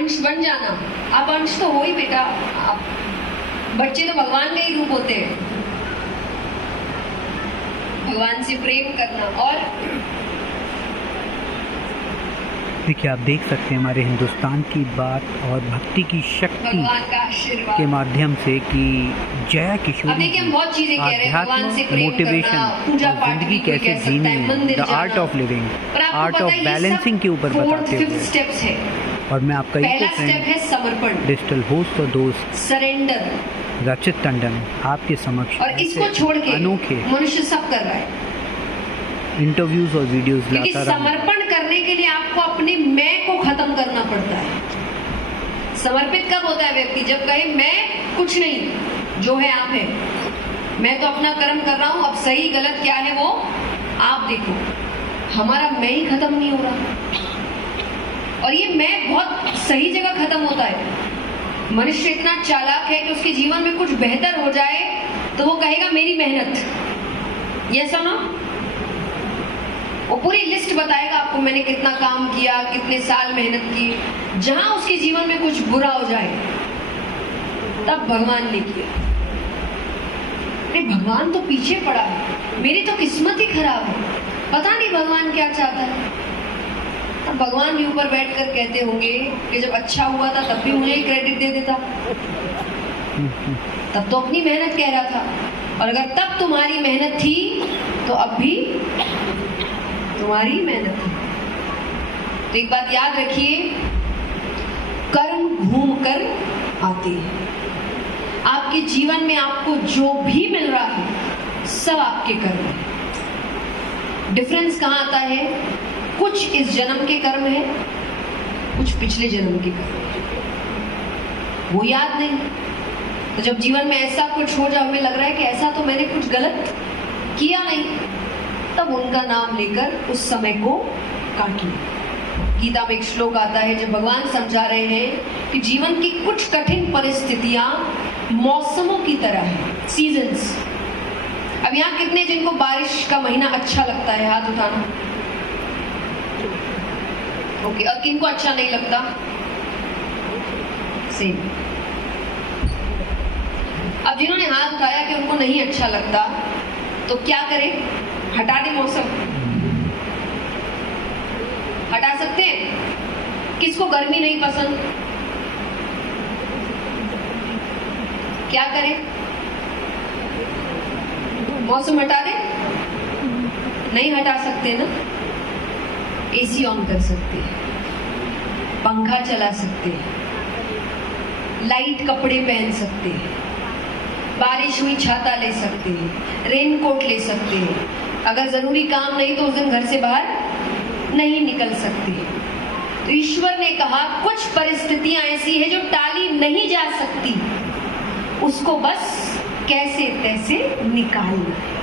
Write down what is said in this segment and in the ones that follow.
अंश बन जाना। आप अंश तो हो ही बेटा, बच्चे तो भगवान का ही रूप होते हैं। भगवान से प्रेम करना। और देखिए, आप देख सकते हैं हमारे हिंदुस्तान की बात और भक्ति की शक्ति भगवान का आशीर्वाद के माध्यम से कि जया किशोरी देखिए हम बहुत चीजें कह रहे हैं, भगवान से प्रेम मोटिवेशन करना, पूजा और पाठ जिंदगी भी कोई कैसे कह सकता जीनी है, है, मंदिर द आर्ट जाना। ऑफ लिविंग, पर आपको आर्ट पता ऑफ है, ये बैलेंसिंग सब के ऊपर बताते फोर्थ हुए। स्टेप्स है। और मैं आपका पहला इको स्टेप है फ्रेंड समर्पण, डिजिटल होस्ट और दोस्त सरेंडर। रचित टंडन आपके समक्ष और इसको छोड़ के अनोखे मनुष्य सब कर रहा है, इंटरव्यूज और वीडियोस क्योंकि लाता रहा। समर्पण करने के लिए आपको अपने मैं को खत्म करना पड़ता है। समर्पित कब होता है व्यक्ति? जब कहे मैं कुछ नहीं, जो है आप है, मैं तो अपना कर्म कर रहा हूं, अब सही गलत क्या है वो आप देखो। हमारा मैं ही खत्म नहीं हो रहा, और ये मैं बहुत सही जगह खत्म होता है। मनुष्य इतना चालाक है कि उसके जीवन में कुछ बेहतर हो जाए तो वो कहेगा मेरी मेहनत, ये सुनो, वो पूरी लिस्ट बताएगा आपको, मैंने कितना काम किया, कितने साल मेहनत की। जहां उसके जीवन में कुछ बुरा हो जाए तब भगवान ने किया। अरे भगवान तो पीछे पड़ा है, मेरी तो किस्मत ही खराब है, पता नहीं भगवान क्या चाहता है। तब भगवान भी ऊपर बैठकर कहते होंगे कि जब अच्छा हुआ था तब भी मुझे ही क्रेडिट दे देता, तब तो अपनी मेहनत कह रहा था, और अगर तब तुम्हारी मेहनत थी तो अब भी तुम्हारी मेहनत है। तो एक बात याद रखिए, कर्म घूम कर आते हैं। आपके जीवन में आपको जो भी मिल रहा है सब आपके कर्म है। डिफरेंस कहां आता है? कुछ इस जन्म के कर्म है, कुछ पिछले जन्म के कर्म है, वो याद नहीं। तो जब जीवन में ऐसा कुछ हो जाए, हमें लग रहा है कि ऐसा तो मैंने कुछ गलत किया नहीं, तब उनका नाम लेकर उस समय को काट लो। गीता में एक श्लोक आता है जब भगवान समझा रहे हैं कि जीवन की कुछ कठिन परिस्थितियां मौसमों की तरह है, सीजन्स। अब यहाँ कितने जिनको बारिश का महीना अच्छा लगता है? हाथ उठाना। ओके, और किनको अच्छा नहीं लगता? सेम। अब जिन्होंने हाथ उठाया कि उनको नहीं अच्छा लगता, तो क्या करें? हटा दें मौसम? हटा सकते हैं? किसको गर्मी नहीं पसंद? क्या करें? मौसम हटा दें? नहीं हटा सकते ना। एसी ऑन कर सकते हैं, पंखा चला सकते हैं, लाइट कपड़े पहन सकते हैं, बारिश हुई छाता ले सकते हैं, रेनकोट ले सकते हैं। अगर जरूरी काम नहीं तो उस दिन घर से बाहर नहीं निकल सकते। तो ईश्वर ने कहा कुछ परिस्थितियां ऐसी है जो टाली नहीं जा सकती, उसको बस कैसे तैसे निकालना है।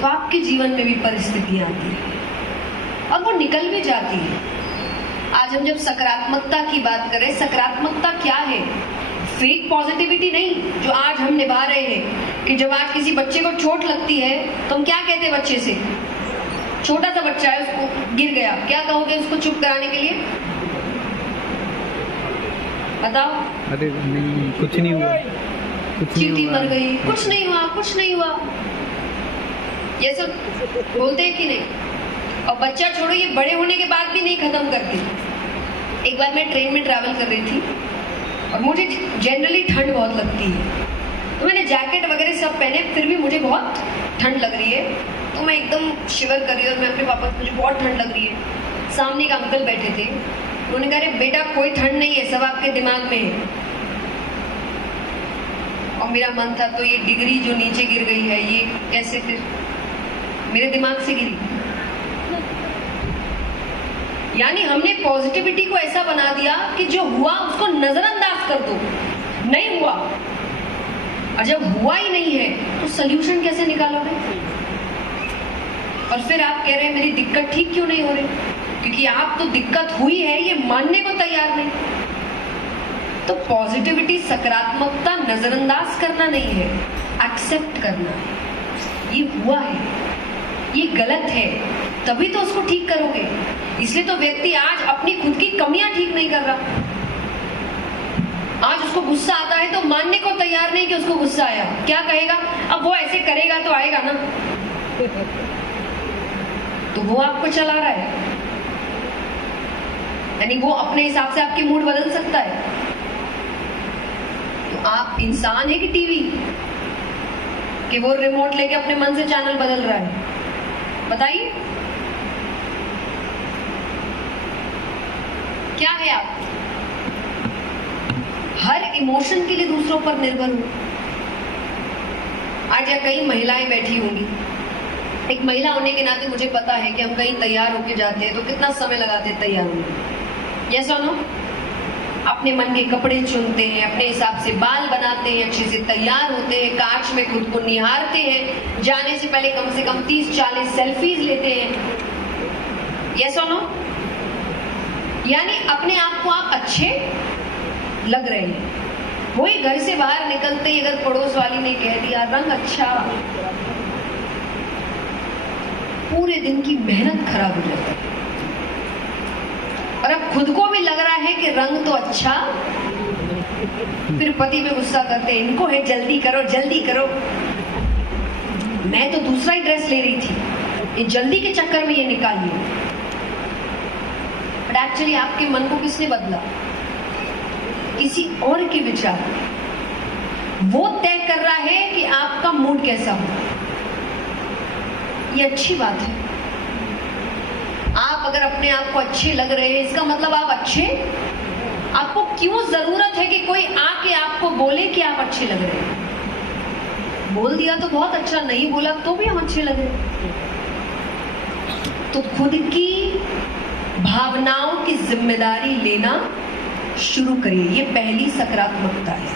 तो आपके जीवन में भी परिस्थितियां आती है और वो निकल भी जाती है। आज हम जब सकारात्मकता की बात करें, सकारात्मकता क्या है? फेक पॉजिटिविटी नहीं, जो आज हम निभा रहे हैं। कि जब आज किसी बच्चे को चोट लगती है तो हम क्या कहते हैं बच्चे से? छोटा सा बच्चा है, उसको गिर गया, क्या कहोगे उसको चुप कराने के लिए? बताओ। अरे नहीं, कुछ नहीं हुआ, चींटी मर गई, कुछ नहीं हुआ, कुछ नहीं हुआ, ये सब बोलते हैं कि नहीं? और बच्चा छोड़ो, ये बड़े होने के बाद भी नहीं खत्म करते। एक बार मैं ट्रेन में ट्रैवल कर रही थी और मुझे जनरली ठंड बहुत लगती है, तो मैंने जैकेट वगैरह सब पहने, फिर भी मुझे बहुत ठंड लग रही है, तो मैं एकदम शिवर कर रही हूँ और मैं अपने पापा से, मुझे बहुत ठंड लग रही है। सामने एक अंकल बैठे थे, उन्होंने कहा अरे बेटा कोई ठंड नहीं है, सब आपके दिमाग में है। और मेरा मन था तो ये डिग्री जो नीचे गिर गई है ये कैसे फिर मेरे दिमाग से गिरी? यानी हमने पॉजिटिविटी को ऐसा बना दिया कि जो हुआ उसको नजरअंदाज कर दो, नहीं हुआ। और जब हुआ ही नहीं है तो सल्यूशन कैसे निकालोगे? और फिर आप कह रहे हैं मेरी दिक्कत ठीक क्यों नहीं हो रही? क्योंकि आप तो दिक्कत हुई है ये मानने को तैयार नहीं। तो पॉजिटिविटी, सकारात्मकता नजरअंदाज करना नहीं है, एक्सेप्ट करना है। ये हुआ है, ये गलत है, तभी तो उसको ठीक करोगे। इसलिए तो व्यक्ति आज अपनी खुद की कमियां ठीक नहीं कर रहा। आज उसको गुस्सा आता है तो मानने को तैयार नहीं कि उसको गुस्सा आया। क्या कहेगा? अब वो ऐसे करेगा तो आएगा ना। तो वो आपको चला रहा है, यानी वो अपने हिसाब से आपकी मूड बदल सकता है। तो आप इंसान है कि टीवी कि वो रिमोट लेके अपने मन से चैनल बदल रहा है? बताइए क्या है आप? हर इमोशन के लिए दूसरों पर निर्भर हो। आज या कई महिलाएं बैठी होंगी। एक महिला होने के नाते मुझे पता है कि हम कहीं तैयार होके जाते हैं तो कितना समय लगाते हैं तैयार होने। यस और नो? अपने मन के कपड़े चुनते हैं, अपने हिसाब से बाल बनाते हैं, अच्छे से तैयार होते हैं, कांच में खुद को निहारते हैं, जाने से पहले कम से कम 30-40 सेल्फीज लेते हैं। यस और नो? यानी अपने आप को आप अच्छे लग रहे हैं। वही घर से बाहर निकलते ही अगर पड़ोस वाली ने कह दिया रंग अच्छा, पूरे दिन की मेहनत खराब हो जाती है। और अब खुद को भी लग रहा है कि रंग तो अच्छा, फिर पति पे गुस्सा करते हैं, इनको है जल्दी करो जल्दी करो। मैं तो दूसरा ही ड्रेस ले रही थी, ये जल्दी के चक्कर में ये निकालिए। बट एक्चुअली आपके मन को किसने बदला? किसी और के विचार। वो तय कर रहा है कि आपका मूड कैसा हो। ये अच्छी बात है। आप अगर अपने आप को अच्छे लग रहे हैं, इसका मतलब आप अच्छे। आपको क्यों जरूरत है कि कोई आके आपको बोले कि आप अच्छे लग रहे हैं? बोल दिया तो बहुत अच्छा, नहीं बोला तो भी हम अच्छे लग रहे हैं। तो खुद की भावनाओं की जिम्मेदारी लेना शुरू करिए। ये पहली सकारात्मकता है।